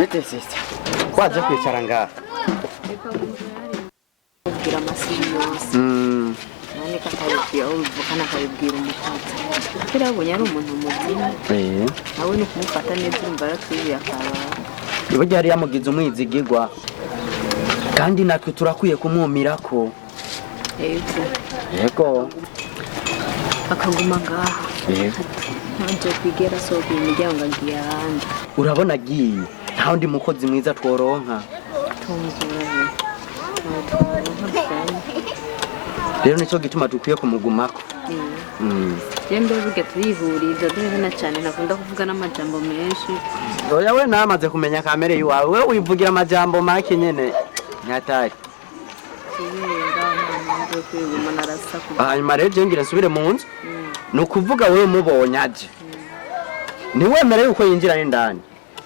Bite sister. Kwaje kwicara ngaha. Kugira amasiri yose. None katabibwira uruvukana kabibwira umututsi. Kira abonye ari umuntu muzima. Nawe no kumufata neza urumva yaratwiye akaba. Ibyo yari yamugize umwizigirwa. Kandi natwe turakwiye kumwumirako. Yego. Akaguma ngaha. Nanje kwigera sohoka imiryango ngiye ahandi. Urabona agiye. Nta wundi mukozi mwiza tworonka. Rero nicyo gituma dukwiye kumugumako. Jembe buge turihuriza dore cyane nakunda kuvuga n'amajambo menshi. Oya we namaze kumenya kamere yiwawe. We wivugira amajambo make nyene. Nyatari. Hanyuma rero je ngira nsubire mu nzu. Nukuvuga we mubonye aje. Niwemere yuko yinjira n'indani.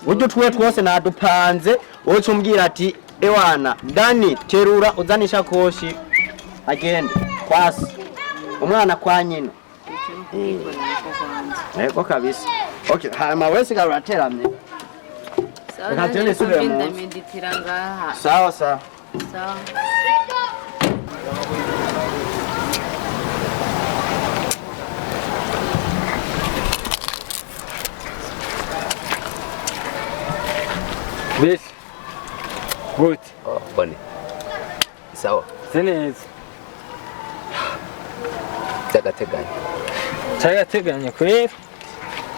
Buryo twe twose nadupanze wowe cumbwira ati ewana Dani terura uzanisha koshi agende kwasi umwana kwa nyina. Ego kabisa. Okay, hama wese garateraamye. Sawa, nje subire mu nzu. Sawa sawa. Sawa. Bis. Gut. Oh, bone. Sawa. Sinezi. Tagateganya kwera.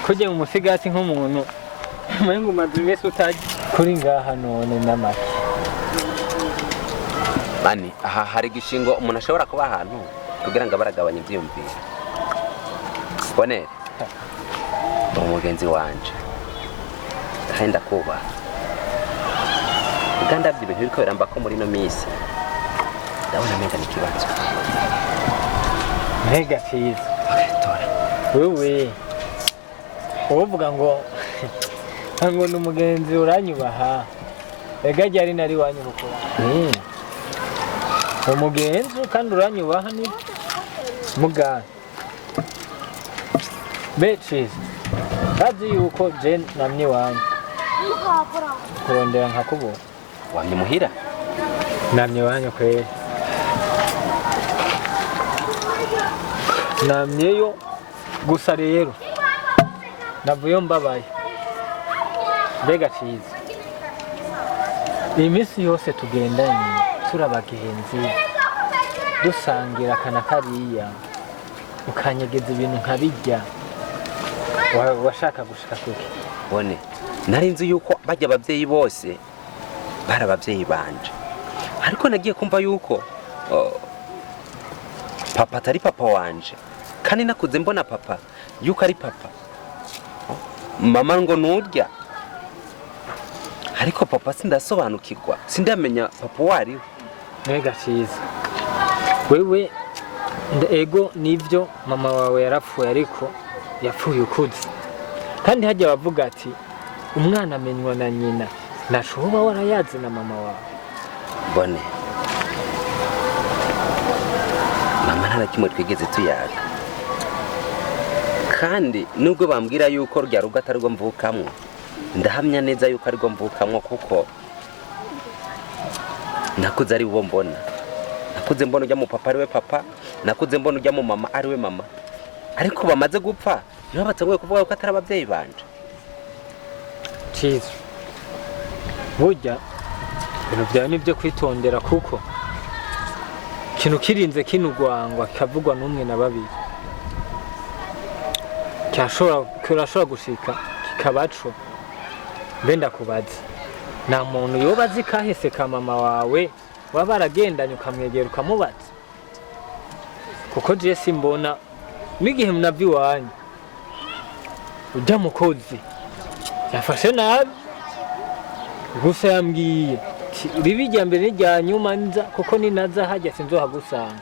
Kujya mu musigati nk'umuntu. Mwengu madrimesi utaji. Kuri ngaha none namaki. Bani, aha hari gishingo umuntu ashobora kuba ahantu kugira ngo abaragabanye ibyumviro. Bone. Umugenzi wanje. Henda kuba. Uganda by'ibintu biriko biramba ko muri no misi. Ndabona mega nikibazo. Mega Ciza. Tora. Wewe. Uvuga ngo n'umugenzi uranyubaha. Ega ryari nari wanyuruko. Umugenzi kandi uranyubaha ni muga. Betches. Bazi yuko je namye wanyu. Kurondera nkakubo. Wamye muhira? Namye wanyu kweli. Namyeyo gusa rero. Navuyo mbabaye. Mbega Ciza. Imisi yose tugendanye turabagenzi. Dusangira kana kariya. Ukanyegeza ibintu nkabijya. Washaka gushika kuki? Bone. Nari nzi yuko bajya abavyeyi bose barabavyeyi banje. Ariko nagiye kumva yuko papa atari papa wanje. Kandi nakuze mbona papa yuko ari papa. Mama ngo nurya. Ariko papa sindasobanukirwa. Sindamenya papa wari. Mega Ciza. Wewe ego nivyo mama wawe yarapfuye ariko yapfuye ukuze. Kandi hajya bavuga ati umwana amenywa na nyina. Nashoba warayazi na mama wawe. Bone. Mama nta kimwe twigeze tuyaga. Kandi nubwo bambwira yuko rya rugo atari rwo mvukamwo. Ndahamya neza yuko ari rwo mvukamwo kuko nakuze ari bo mbona. Nakuze mbona ujya mu papa ari we papa, nakuze mbona ujya mu mama ari we mama. Ariko bamaze gupfa, niho batanguye kuvuga ko atari abavyeyi banje. Ciza. Burya ibintu byawe nibyo kwitondera kuko kintu kirinze kinugwangwa kavugwa n'umwe na babiri. Kirashobora gushika kikabaco. Benda kubaza. Nta muntu yobazi kahese ka mama wawe wabaragendanye ukamwegera ukamubaza. Kuko je simbona n'igihe mnavi wanyu ujya mukozi yafashe nabi gusa yambwiye ribijya mbere rya nyuma nza kuko ninaza hajya sinzohagusanga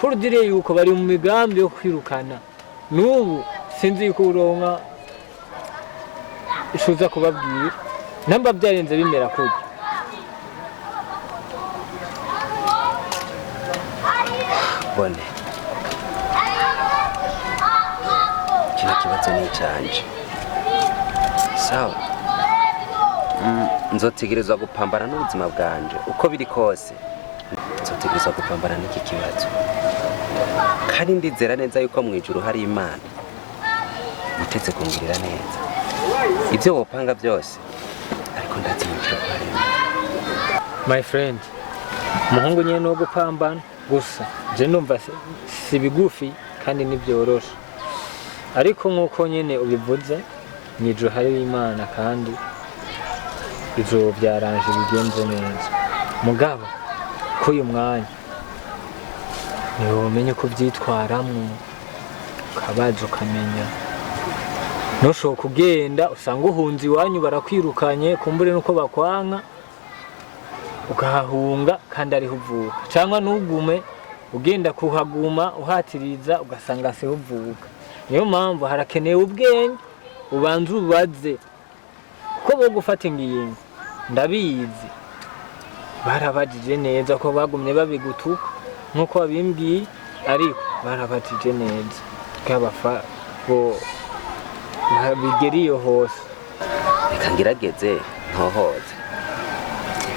purudire yuko bari mu migambi yo kwirukana n'ubu sinzi yuko uronka ishuza kubabwira namba byarenze bimera kujya Bone. Kino kibazo ni cyanje. Sawa. nzotegerezwa gupambana n'ubuzima bwanje uko biri kose, nzotegerezwa gupambana n'iki kibazo, kandi ndizera neza yuko mu ijuru hari Imana itetse kungirira neza ibyo wopanga byose, ariko ndazi mu ijuru hari Imana. My friend, umuhungu nyene no gupambana gusa je numva si bigufi kandi nibyorosha, ariko nkuko nyene ubivuze mw'ijuru hari Imana kandi ivyo byaranje bigenze neza. Mugabo ko uyu mwanya niwe umenye ko byitwaramwo, ukabaza ukamenya ntushoboka kugenda usanga uhunze iwanyu barakwirukanye kumbure nuko bakwanka ukahahunga kandi ariho uvuka, cyangwa ntugume ugenda kuhaguma uhatiriza ugasanga siho uvuka. Niyo mpamvu harakenewe ubwenge ubanza ubaze ko bo gufata ingingo. Ndabizi barabajije neza ko bagumye babigutuka nkuko babimbwiye, ariko barabajije neza kabafa bo bigeriyo hose. Reka ngerageze ntohoze,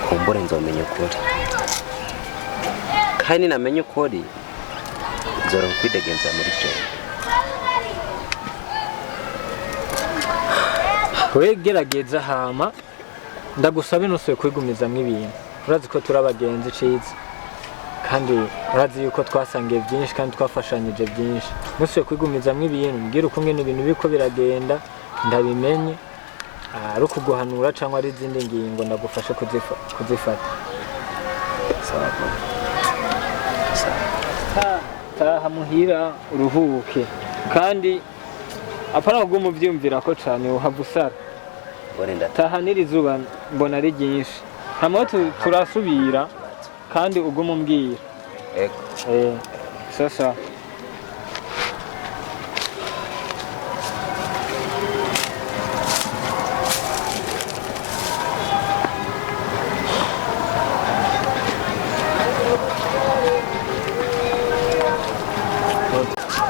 kumbure nzomenya ukuri, kandi namenye ukuri nzoroha kwidegenza muri jewe. Wegerageza hama ndagusabe ntusuye kwigumizamwo ibintu. Urazi ko turabagenzi Ciza, kandi urazi yuko twasangiye byinshi kandi twafashanyije byinshi. Ntusuye kwigumizamwo ibintu, mbwira uko ngene ibintu biko biragenda ndabimenye, ari ukuguhanura cyangwa ari izindi ngingo ndagufasha kuzifata. Taha muhira uruhuke, kandi apana gumu byumvira ko cyane uhava usara. Taha nirizuba mbona ari ryinshi, hamwe turasubira kandi uguma umbwira. Sasa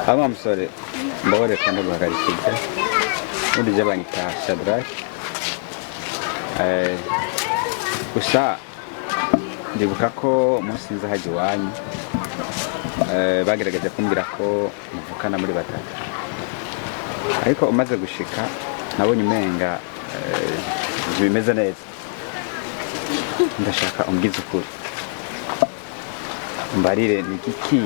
aba musore mbore kandi guhagarikije muri jabanyita Shadrach. Gusa ndibuka ko umunsi nza haje iwanyu bagerageje kumbwira ko muvukana muri batatu, ariko umaze gushika nabonye umenga bimeze neza. Ndashaka umbwize ukuri, mbarire ni iki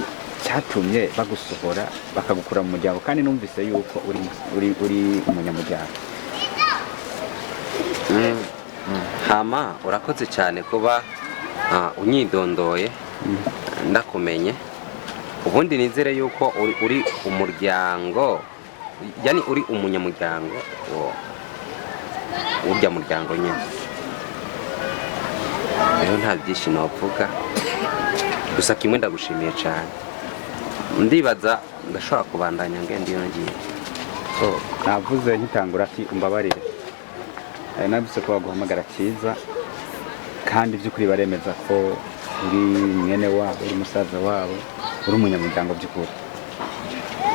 cyatumye bagusohora bakagukura mu muryango, kandi numvise yuko uri umunyamuryango. Hama urakoze cyane kuba unyidondoye ndakumenye. Ubundi nizere yuko uri umuryango, yani uri umunyamuryango urya muryango nyine. Rero nta byinshi navuga, gusa kimwe ndagushimiye cyane. Ndibaza ndashobora kubandanya ngende iyo ngiye. Navuze nkitangura ati umbabarire, nabise ko baguhamagara Ciza, kandi by'ukuri baremeza ko uri mwene wabo, uri musaza wabo, uri umunyamuryango by'ukuri.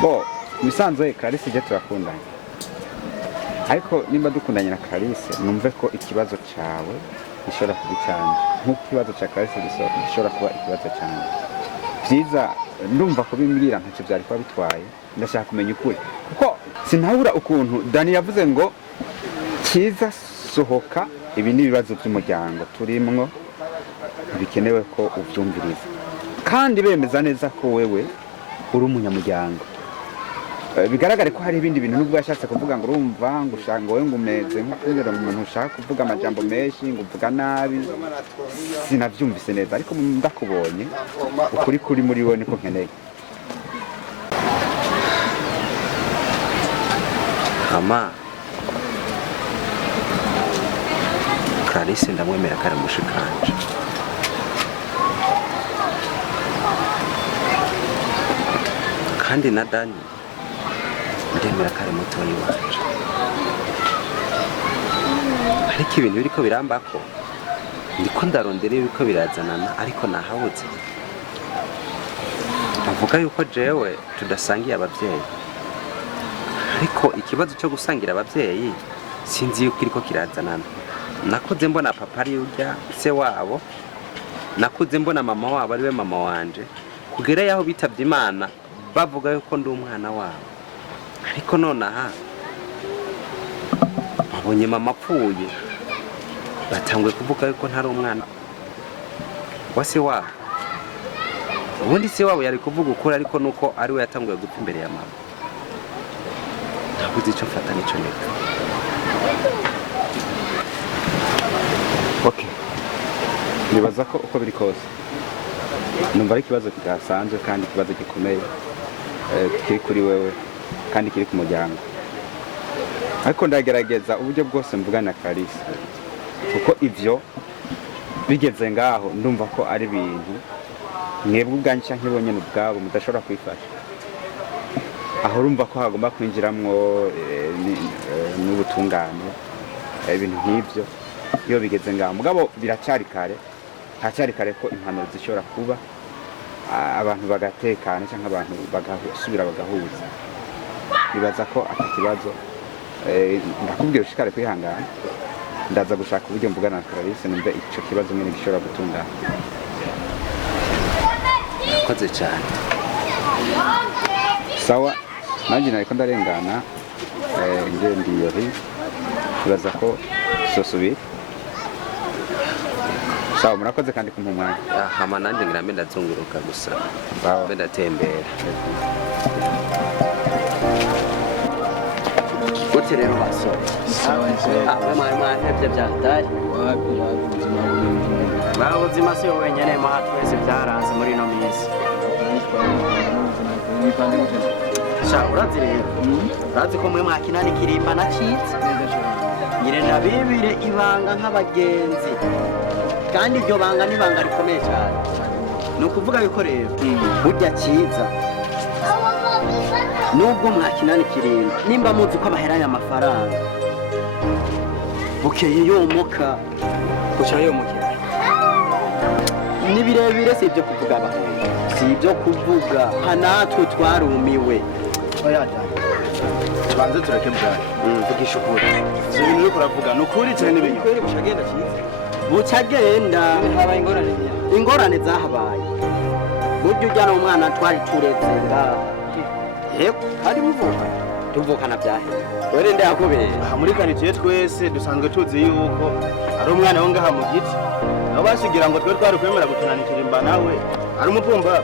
Bo misanzwe Clarisse je turakundanye, ariko nimba dukundanye na Clarisse numve ko ikibazo cyawe gishobora kuba cyane nk'uko ikibazo cya Clarisse gishobora kuba ikibazo cyane. Ciza ndumva ko bimbwira ntacyo byari kuba bitwaye, ndashaka kumenya ukuri kuko sinabura ukuntu Dani yavuze ngo Ciza sohoka, ibi ni ibibazo by'umuryango turimwo, bikenewe ko ubyumviriza, kandi bemeza neza ko wewe uri umunyamuryango. Bigaragare ko hari ibindi bintu nubwo yashatse kuvuga ngo urumva ngo ushaka ngo we ngumeze nk'ukundira umuntu ushaka kuvuga amajambo menshi ngo uvuga nabi, sinavyumvise neza, ariko ndakubonye ukuri kuri muri wowe niko nkeneye. Ama Clarisse ndamwemera kare mushikanje, kandi na Dani ndemera kare mutoyi wanje. Ariko ibintu biriko birambako ndiko ndarondera yuko birazanana, ariko nahabuze. Avuga yuko jewe tudasangiye abavyeyi, ariko ikibazo cyo gusangira abavyeyi sinzi yuko iriko kirazanana. nakuze mbona papa ari urya se wabo, nakuze mbona mama wabo ari we mama wanje, kugera yaho bitavye Imana bavuga yuko ndi umwana wabo. Ariko none aha babonye mama apfuye, batanguye kuvuga yuko ntari umwana wa se wabo. Ubundi se wabo yari kuvuga ukuri, ariko nuko ari we yatanguye gupfa imbere ya mama. Nabuze ico mfata n'ico ndeka. Okay, nibaza ko uko biri kose numva ari ikibazo kidasanzwe kandi ikibazo gikomeye kiri kuri wewe kandi kiri ku muryango, ariko ndagerageza uburyo bwose mvugana Clarisse, kuko ivyo bigeze ngaho ndumva ko ari ibintu mwebwe ubwanyu canke bonyene ubwabo mudashobora kwifasha. Aho urumva ko hagomba kwinjiramwo n'ubutungane, ibintu nk'ivyo iyo bigeze ngaho. Mugabo biracari kare, hacari kare ko impanuro zishobora kuba, abantu bagatekana cyangwa abantu bagasubira bagahuza. Bibaza ko aka kibazo ndakubwira ushikare kwihangana, ndaza gushaka uburyo mvugana na Clarisse numve ico kibazo nyene gishobora gutungana. Nakoze cyane. Sawa, nanjye nariko ndarengana nge ndiyori, bibaza ko sosubira. Sawa, murakoze kandi kumpa umwanya. Hama nanjye ngirambe ndazunguruka gusa, mbe ndatembera. Gute rero basore? Mwahevye vyatari? Ubuzima si wowe wenyene, muha twese vyaranze muri ino minsi. Sha urazi rero, urazi ko mwe mwakina n'ikirimba na Ciza, nyire nabibire ibanga nk'abagenzi, kandi iryo banga n'ibanga rikomeye cyane. Ni ukuvuga yuko rero burya Ciza nubwo mwakina n'ikirimba, nimba muzi ko abaheranya amafaranga bukeye yomoka kuca yomokera, ni birebire, si ibyo kuvuga abahungu, si ibyo kuvuga hanatwe twarumiwe. tubanze tureke bwayo vugisha ukuri, ivyo bintu uriko uravuga ni ukuri cyane n'ibintu Kweri bucagenda Ciza, bucagenda habaye ingorane zahabaye. Burya ujyana umwana twari turetse ngaha, yego hari tuvukana byahera, were ndayakubera. aha muri quartier twese dusanzwe tuzi yuko ari umwana wo ngaha mu giti, nabo basigira ngo twe twari kwemera gukinana ikirimba nawe ari umupumba.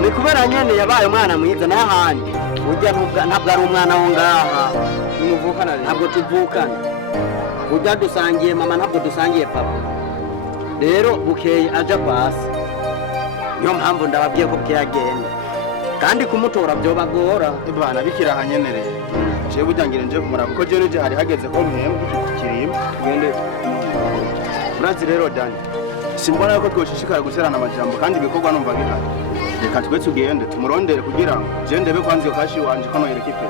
Ni kubera nyene yabaye umwana mwiza n'ahandi, burya ntabwo ari umwana wo ngaha, ntabwo tuvukana. Burya dusangiye mama, ntabwo dusangiye papa. Rero bukeye aja kwasi, niyo mpamvu ndababwiye ko bukeye agenda, kandi kumutora byobagora. Bana bikira hanyenereye je bujyangire nje kumura, kuko je nije hari hageze ko mpemba kirimba twende. Urazi rero Dani, simbona yuko twoshishikara guserana amajambo kandi ibikorwa numva gihari. Reka twe tugende tumurondere kugira ngo je ndebe kwanze yo kashi wanje ko noyereka ipe.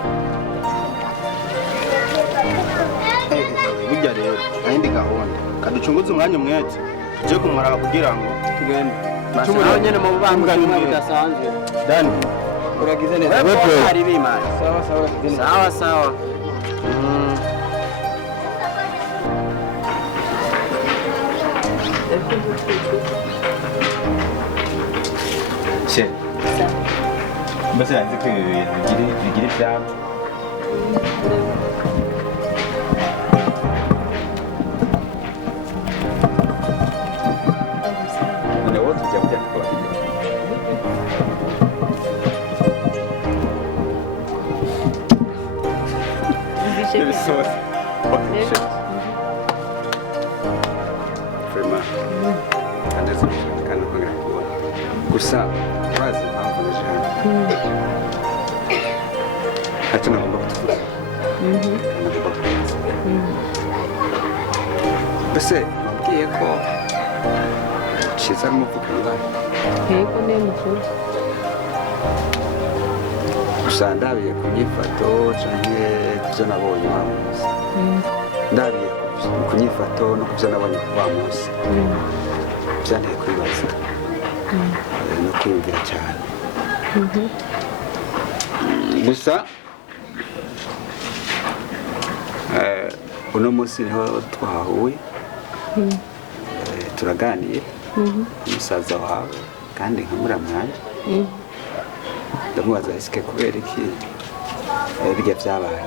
Burya rero ayindi gahunda kaducunguze umwanya umwete tuje kumuraba kugira ngo tugende. Naho nyene mu bubanga bidasanzwe. Dani uragize neza, wewe hari bimana. Sawa sawa. Che. Mbese yanze ko ibi bintu bigira ibyabo. None wowe tujya kujya tukora. Ibisoza. Okay, shit. Vraiment. Andeze kandi ko ngakubona. Gusa urazi impamvu naje hano. Ati nagomba kutuvuga. Mbese nabwiye ko Ciza arimo kuvugana. Yego ni mukuru. Gusa ndabiye ku nyifato canke kuvyo nabonye wa munsi. Ndabiye ku nyifato no kuvyo nabonye wa munsi. Byanteye kwibaza. No kwiyumvira cyane. Gusa uno munsi niho twahuye turaganira umusaza wawe kandi nkamuramwanje ndamubaza isike kubera iki bijya byabaye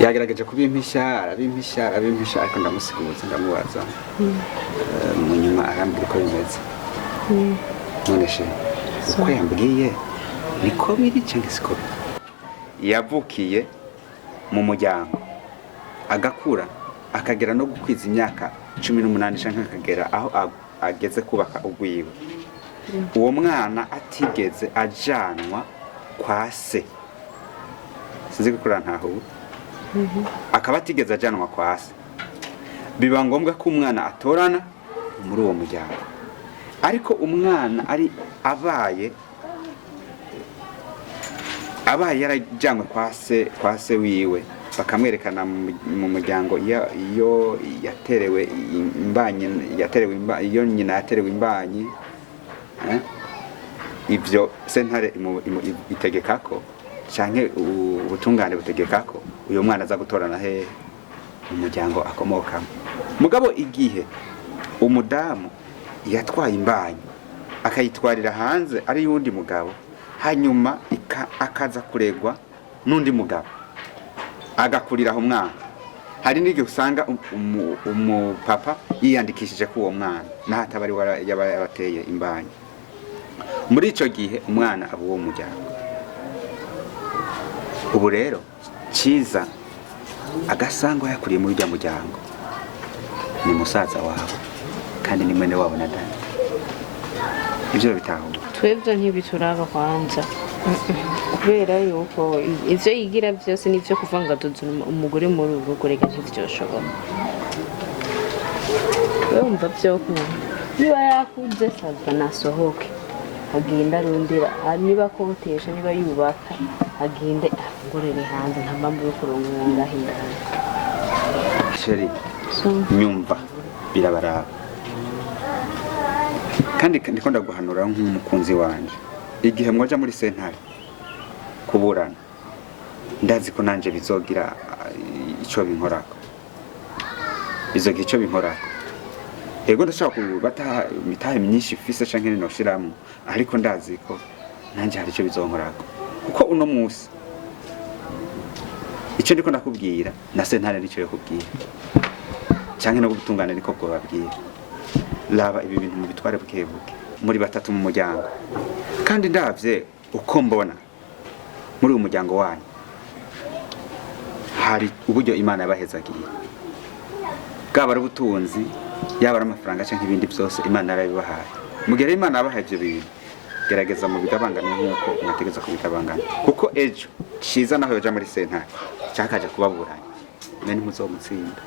yagerageje kubimpisha arabimpisha ariko ndamusiguza ndamubaza mu nyuma arambwira ko bimeze none she uko yambwiye niko biri cyangwa siko yavukiye mu muryango agakura akagera no gukwiza imyaka 18 cyangwa akagera aho ageze kubaka ugwiwe uwo mwana atigeze ajanwa kwa se sinzi gukura ntaho akaba atigeze ajanwa kwa se biba ngombwa ko umwana atorana muri uwo muryango ariko umwana ari abaye yarajyanwe kwa se wiwe bakamwerekana mu muryango iyo yaterewe imbanyi iyo nyina yaterewe imbanyi ivyo sentare itegeka ko canke ubutungane butegeka ko uyo mwana aza gutorana he umuryango akomokamo mugabo igihe umudamu yatwaye imbanyi akayitwarira hanze ari yundi mugabo hanyuma akaza kuregwa n'undi mugabo agakurira aho mwana hari n'igihe usanga umupapa yiyandikishije ko uwo mwana nahatabari yabateye imbanyi muri ico gihe umwana aba uwo muryango ubu rero Ciza agasangwa yakuriye muri urya muryango ni musaza wawe kandi ni mwene wabo na Dani ivyo bitahura twebwe ntibituraba kwanza kubera yuko ivyo yigira byose nivyo kuvanga duzuna umugore muri urugo kurega ntivyoshoboka wumva byoko niba yakuze sabwa nasohoke agenda arondera niba kotesha niba yubaka agende ngorere hanze nta mpamvu yo kurongora ngahindana sheri nyumva birabaraba kandi ndiko ndaguhanura nk'umukunzi wanje igihe mwaja muri sentare kuburana ndazi ko nanje bizogira ico binkorako ego ndashaka kubata mitahe myinshi fise canke no shiramo ariko ndazi ko nanje hari ico bizonkorako kuko uno musi ico ndiko ndakubwira na sentare nico yakubwira canke no gutungana niko bwo babwira laba ibi bintu mu bitware bukebuke muri batatu mu muryango kandi ndavye uko mbona muri uwo muryango wanyu hari uburyo Imana yabahezagiye bwaba ari ubutunzi yaba ari amafaranga canke ibindi byose Imana yarabibahaye mugere Imana yabahaye ibyo bintu gerageza mu bigabangana nk'uko mwategeza kubigabangana kuko ejo Ciza naho yoja muri sentare cyakaje kubaburanya mwene muzomutsinda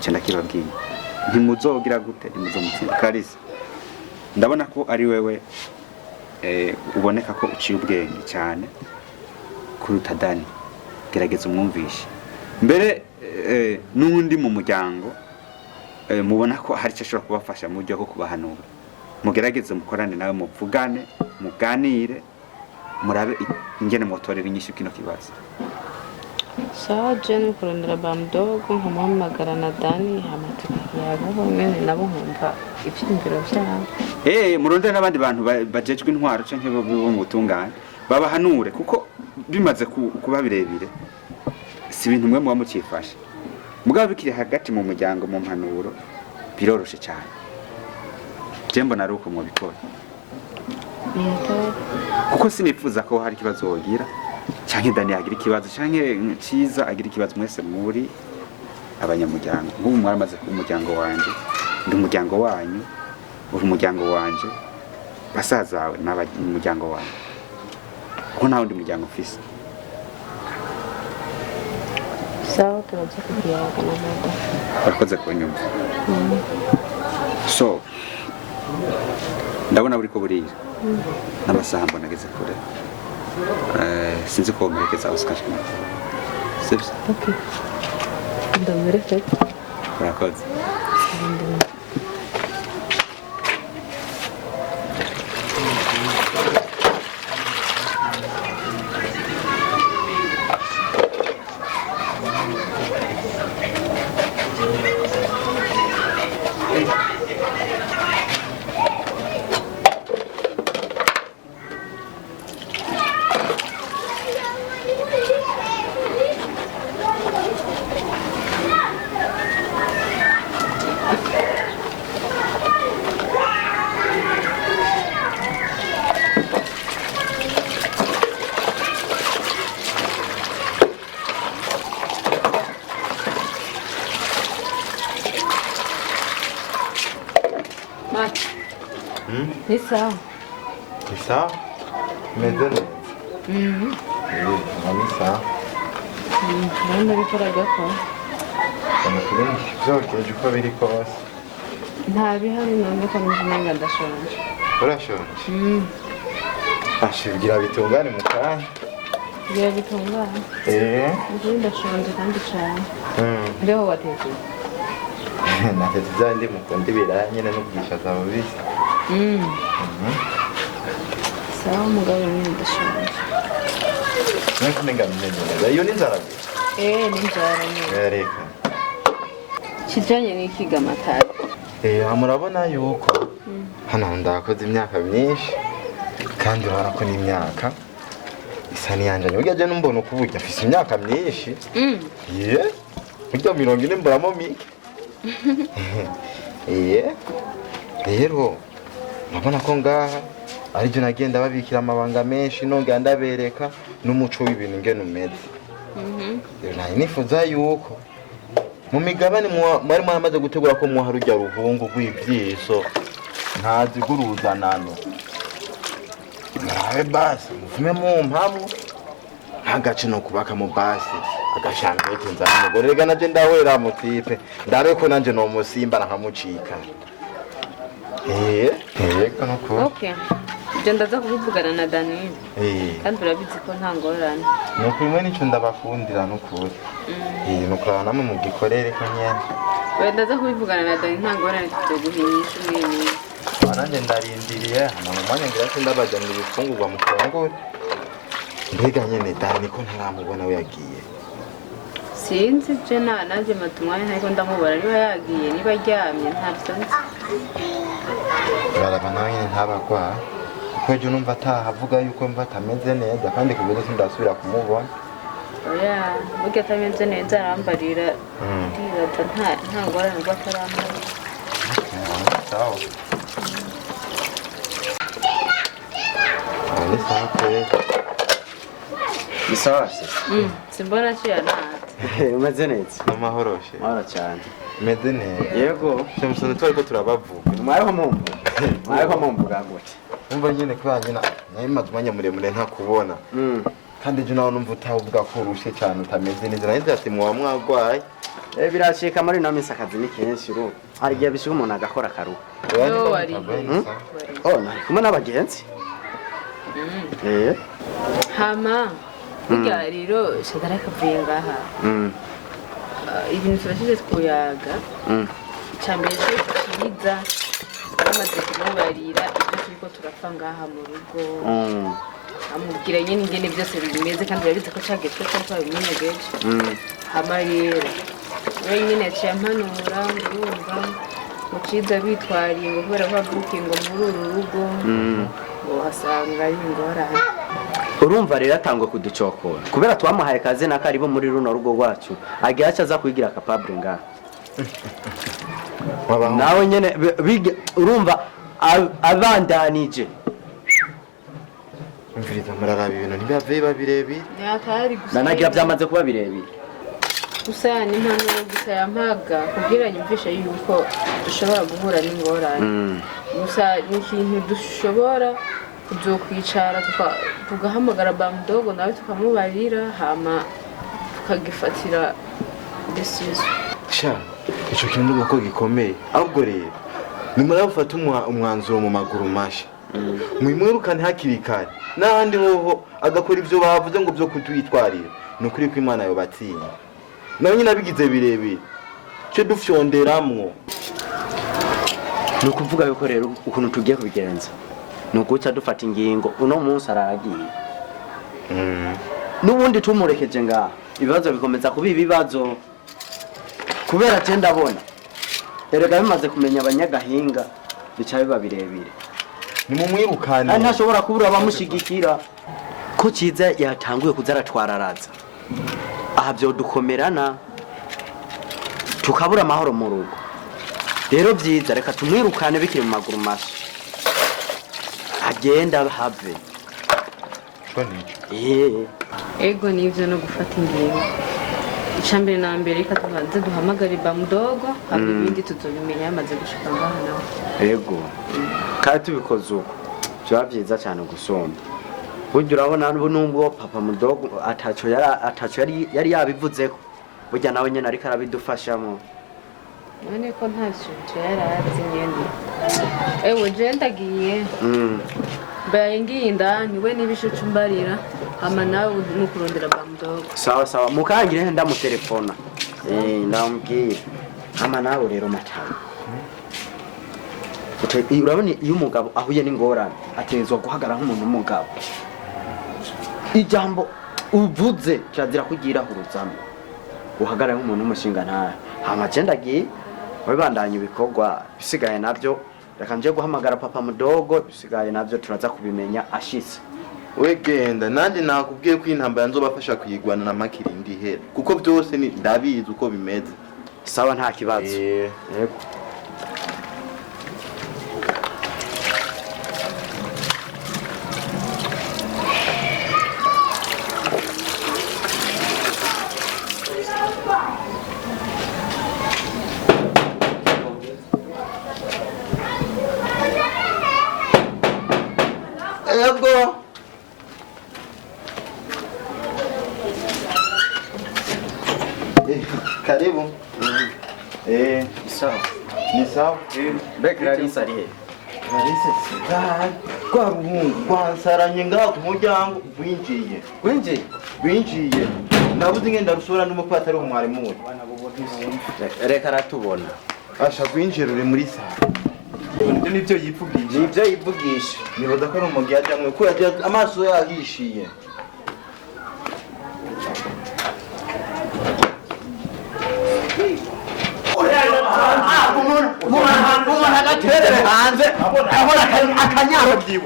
cyenda kibabwiye ntimuzogira gute ntimuzomutsinda Kalisa ndabona ko ari wewe uboneka ko uciye ubwenge cyane kuruta Dani gerageza umwumvishe mbere n'undi mu muryango mubona ko hari icyo ashobora kubafasha mu buryo bwo kubahanura mugerageze mukorane nawe muvugane muganire murabe ingene mutorera inyishu kino kibazo sawa jene kurondera bamdogo nkamuhamagara na Dani amatukiyabo mwene nabo nkumva ivyumviro vyabo murondera n'abandi bantu bajejwe intwaro canke bo mu butungane babahanure kuko bimaze kuba birebire si ibintu mwe muba mucifashe mugabo bikiri hagati mu muryango mu mpanuro biroroshe cyane jembo naruko mu bikora kuko sinifuza ko hari kibazo wogira canke Dani agira ikibazo canke Ciza agira ikibazo mwese muri abanyamuryango nk'ubu mwaramaze ku muryango wanje ndi umuryango wanyu uri umuryango wanje basazawe n'abanyamuryango wanyu ko nta wundi muryango ufise sawa turaza kugiyaga na Dani barakoze kunyumva so ndabona buri ko burira n'amasaha mbona ageze kure sinzi ko mperekeza usikashwe sibyo okay ndamerefet barakoze Ni sawa. Ni sawa? Umeze neza? Ni sawa. Ndabona bikoraga ko. Amakuru vyogeje uko biri kose. Nta bihari none ko nzinga ndashonje. Urashonje? Ashigira bitungane mu kanya. Bigira bitungane? Ndabona ndashonje kandi cyane. Ndeho watetse? Natetse bya ndi mukunda ibiraya nyine n'ubwishaza bubisi. Sawa mugabo nyine ndashonje. Nako ngamenya neza. Iyo ni nzara gusa. Ni nzara nyine. Reka. Kijanye n'ikiga amatari. Murabona yuko hano ndakoze imyaka myinshi kandi urabona ko n'imyaka isa niyanje ugeje numbona ukuburya afise imyaka myinshi. Burya 40 mburamo mike. Rero urabona ko ngaha aribyo nagenda babikira amabanga menshi nongera ndabereka n'umuco w'ibintu ngene umeze. Rero nari nifuza yuko mu migabane mwari mwamaze gutegura ko muha rujya ruhungu rw'ivyiso ntaziguruzanano. Nawe basi muvume mu mpamvu ntagace no kubaka mu basi agashambye kinzana umugore rega naje ndahwera mu tipe ndabe ko nanje no musimba nakamucika. Kana ko. Okay. Je ndaza kubivugana na Daniel. Kandi urabizi ko nta ngorane. Nuko imwe nico ndabakundira n'ukuri. Nuko namwe mu gikorere ko nyene. We ndaza kubivugana na Daniel nta ngorane tuzoguhinyisha umwene. Nanjye ndarindiriye hano mu mwanya ngira se ndabajyanira ibifungurwa mu kongore. Mbega nyene Dani ko ntaramubona we yagiye. Sinzi je naje matumwanya ntako ndamubara niba yagiye niba aryamye ntabyo nzi. Baraba nawe nyene ntabagwa. Kwejo numva atahavuga yuko mva atameze neza kandi kubera sindasubira kumubona. Oya, burya atameze neza arambarira. Ndibaza nta ngorane ngo ataramubona. Sawa. Ni sawa pe. Ni sawa se? Simbona cyane. Umeze neza? Namahoroshe. Mara cyane. Meze neza. Yego. Semusone twariko turabavuga. Mwayeho mumvuga gute? Umva nyene kwa nyina naye mazumanya muremure nta kubona. Kandi je nawo numva utavuga ko urushe cyane utameze neza. Nahize ati muwa mwagwaye. Birashika muri no misi akazi ni kenshi ro. Hari gihe bishika umuntu agakora karu. Wari. Nari kumwe n'abagenzi. Hama. Burya rero shadara kavuye ngaha. Ibintu turashije kuyaga. Cyambere cyiza. Amaze kumubarira ibyo turiko turapfa ngaha mu rugo. Amubwira nyine ingene byose bimeze kandi yabize ko cagezwe ko twabimenyegeje. Hama rero wenyine yaciye ampanura urumva muciza bitwariye ngo kubera ko avukiye ngo muri uru rugo ngo hasanga ari ingorane. Urumva rero atangwe kuducokora kubera twamuhaye kaze na karibo muri runo rugo rwacu agira acaza kwigira capable ngaha. Nawe nyene urumva abandanije. Umviriza muraraba ibintu ntibave babirebire. Yakari gusa. Nanagira byamaze kuba birebire. Gusa ni impanuro gusa yampaga kugira nyumvishe yuko dushobora guhura n'ingorane. Gusa ni ikintu dushobora kuzokwicara tugahamagara bamudogo nawe tukamubarira hama tukagifatira decision. Ico kintu nuko gikomeye. Ahubwo rero nimara gufata umwanzuro mu maguru mashi. Mwimwirukane hakiri kare. N'ahandi hoho agakora ivyo bavuze ngo byo kutwitwarira. Nukuri ko Imana yo batinya. Nawe nyina bigize birebire. Cyo dufyonderamwo. Nukuvuga yuko rero ukuntu tugiye kubigenza. Nuguca dufata ingingo uno munsi aragiye. Nubundi tumurekeje ngaha. Ibibazo bikomeza kuba ibibazo. Kubera je ndabona erega bimaze kumenya abanyagahinga bicaye babirebire. Ni mu mwirukane. Ntashobora kubura abamushigikira ko Ciza yatanguye kuzaratwararaza. Aha byo dukomerana tukabura amahoro mu rugo. Rero byiza reka tumwirukane bikiri mu maguru mashi. Agenda have. Ego nivyo no gufata ingingo. Icambere na mbere katubanze duhamagara bamudogo, hama ibindi tuzobimenya yamaze gushika ngaha nawe. Ego. kandi tubikoze uko byaba byiza cyane gusumba burya urabona nubwo papa mudogo ataco yari yabivuzeho burya nawe nyene ariko arabidufashamo none ko nta kintu yarazi nyene ewe je ndagiye mbaye ngiye indani we n'ibishucu mbarira hama nawe nukurondera ba mudogo sawa mukangire ndamutelefona ndamubwira hama nawe rero matana urabona iyo umugabo ahuye n'ingorane atezwa guhagara nk'umuntu w'umugabo ijambo uvuze kirazira kugira huruzamo uhagarara nk'umuntu w'umushinga ntahe hama je ndagiye wibandanya ibikorwa bisigaye navyo reka nje guhamagara papa mudogo bisigaye navyo turaza kubimenya ashitse wegenda nanje nakubwiye ko intambara nzobafasha kuyigwana na makirindi hera kuko byose ni ndabizi uko bimeze sawa nta kibazo yego Karibu. sawa Ni sawa? beke Larissa ari he Larissa kwa ruhungu kwansaranye ngaho ku muryango winjiye nabuze ngenda rusura n'umupatari w'umwarimu we reka aratubona asha kwinjira uri muri sala nibyo yivugisha nibaza ko ari umugi yajyamwe ko yagiye amaso yahishiye agaterere hanze abona akanyaro byiwe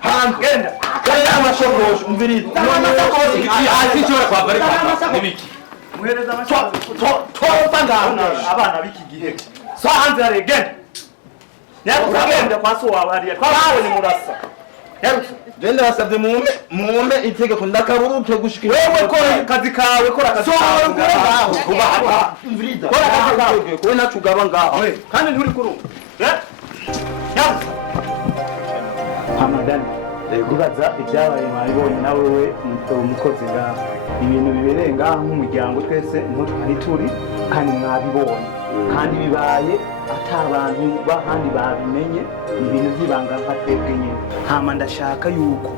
hanze genda amashokoshi umviriza amashokoshi ashobora kwabarika nibiki muhereza amashokoshi topa ngaho abana biki gihe so hanze aregen nyakugenda kwa so wabariye kwawe ni murasa genda basabye mume itegeko ndakaburuke gushika wewe kora kazi kawe kora kazi kawe ngaho kuba umviriza kora kazi kawe we natugaba ngaho kandi nturi kurumva Hamadani ndibaza ibyabaye mwabibonye nawe we umukozi ngaho ibintu bibereye ngaho nk'umuryango twese niho twari turi kandi mwabibonye kandi bibaye atabantu bahandi babimenye ibintu by'ibanga nka twebwe nyine hama ndashaka yuko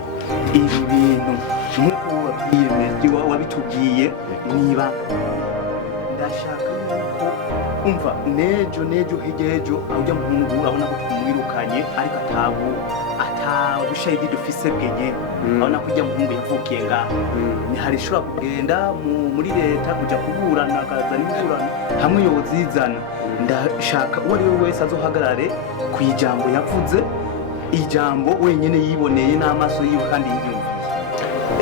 ibi bintu nk'uko wabyiyemeje wabitubwiye niba ndashaka yuko umva nejo higejo ujya muhungu urabona ko tumwirukanye ariko atabushayidi dufise bwenye urabona ko ujya muhungu yavukiye ngaho ni hari ishobora kugenda muri leta kuja kuburana akazana imburano hamwe yozizana ndashaka uwo ari we wese azohagarare ku ijambo yavuze ijambo wenyene yiboneye n'amaso yiwe kandi yiyumvise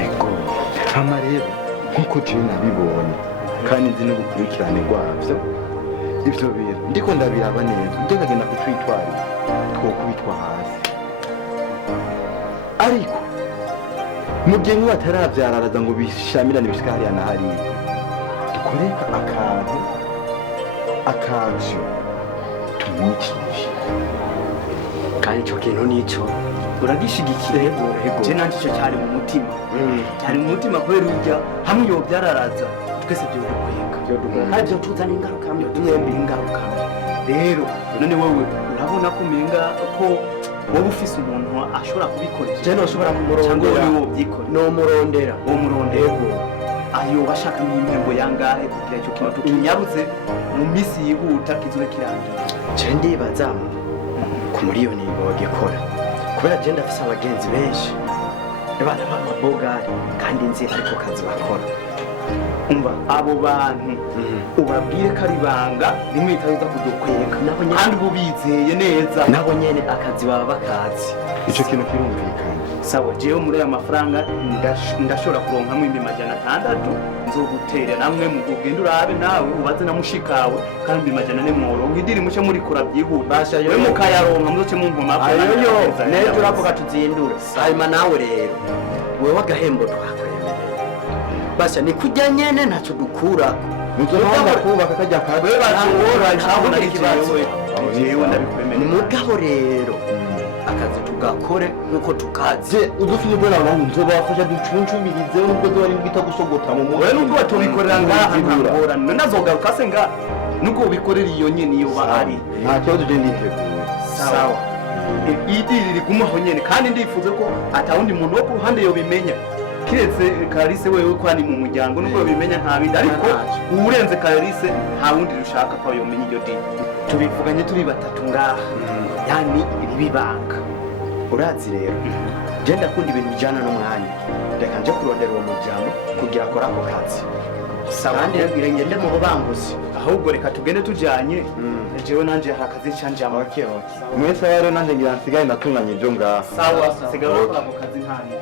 ego hama rero nkuko je nabibonye kandi nzi n'ubukurikirane rwavyo ivyo bintu ndiko ndabiraba neza ndikagenda kutwitwarira twokubitwa hasi ariko mu gihe niba bataravyararaza ngo bishamirane bishika hariya na hariya dukoreka akantu tumwicishe kandi ico kintu nico uragishigikiye je nanje ico cyari mu mutima cyari mu mutima kubera urya hamwe yo byararaza twese byo dukweka kandi byo tuzana ingaruka mbi tumwembe ingaruka rero none wowe urabona ko menga ko wowe ufise umuntu ashobora kubikora je no shobora kumurondera no murondera ayo bashaka n'impengo yangahe kugira icyo kintu tukinyabuze mu misi yihuta kizobe kirangira je ndibaza ku miliyoni bogekora kubera je ndafise abagenzi benshi abana b'amabogari kandi nzi ariko kazi bakora umva abo bantu ubabwire ko ari banga rimwe itaza kudukweka kandi ubizeye neza nabo nyene akazi baba bakazi ico kintu kirumvikana sawa jewe muri aya mafaranga ndashobora kuronkamwe 600 nzogutera namwe mu kugenda urabe nawe ubaze na mushikawe kandi 400 mworo ngidiri muce muri kura byihuta basha we mukayaronka muzoce mu nkoma ayoyo nejo uravuga tuzindura hanyuma nawe rero wewe agahembo twakwemereye basha ni kujya nyene ntacyo dukura muzohanga kubaka kajya kaje we bacungora ntabona ikibazo jewe ndabikwemereye ni mugabo rero akazi tugakore nk'uko tukazi udufite ubwo nabantu nzobafasha ducuncumirize n'ubwo bari bita gusogota mu wewe nubwo batobikorera ngaha ntangorane nazogaruka se ngaha nubwo ubikorera iyo nyene iyo bahari nta kibazo je niteguye sawa idiri rigumaho nyene kandi ndifuze ko atawundi muntu wo ku ruhande yobimenya kiretse Clarisse wewe ko ari mu muryango nubwo yobimenya nta bindi ariko urenze Clarisse nta wundi rushaka ko yomenya iryo dini tubivuganye turi batatu ngaha yani ibibanga urazi rero je ndakunda ibintu bijana n'umwanya reka nje kurondera uwo muryango kugira akora ako kazi kandi nabwire ngende mu bubanguzi ahubwo reka tugende tujanye jewe nanje hari akazi canjamo mwese rero nanje ngira nsigaye natunganye ibyo ngaha sawa sigara ukora ako kazi nkani